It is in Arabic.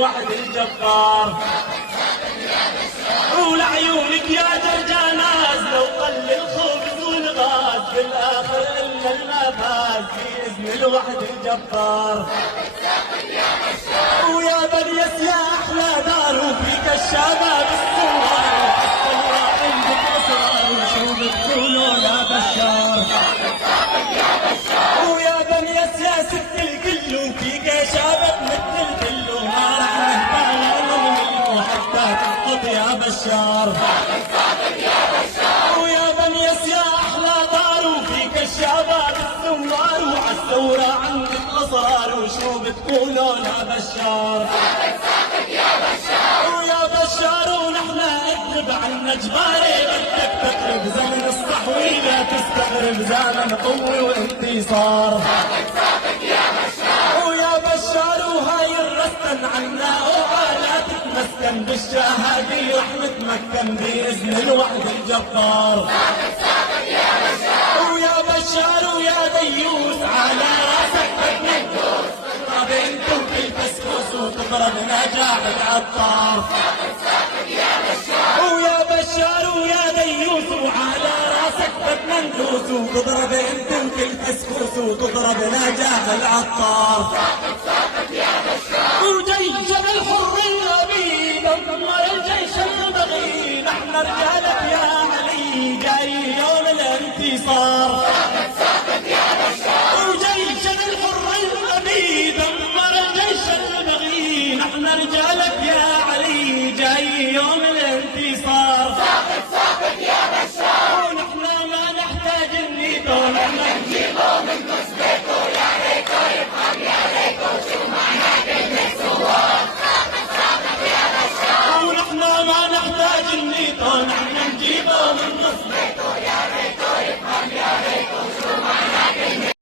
الوحد الجبار. ولعيونك يا درجاناز لو قل الخبز والغاز بالاخر الا المفاز باذن الوحد الجبار. ويا بليس يا احلى دار وفيك الشباب الصغار والله عندك اسرار وشو بتقولوا يا بشار. ويا بليس يا ست الكل وفيك شباب مثل الكل وما رح نهبل ونمل حتى تسقط يا بشار. ويا بليس يا احلى دار وفيك الشباب الثوار وعالثوره عندك اسرار وشو بتقولوا يا بشار. ويا بشار ونحن نكتب عنا جباري بدك تقرب زمن الصحوية تستغرب زمن قوة وانتصار. ويا بشار وهاي الرستن عنا وعلا تتمسكن بالشهادة رح نتمكن بإذن الوحد الجبار. ويا بشار ويا ديوس على راسك بدنا ندوس تضرب انت وبالفسفوس وتضرب نجاح العطار. ويا بشار ويا ديوس وعلى راسك بدنا ندوس وتضرب انت وبالفسفوس وتضرب نجاح العطار. وجيش الحرية بيدمر الجيش البغي نحن رجالك يا علي جاي يوم الانتصار.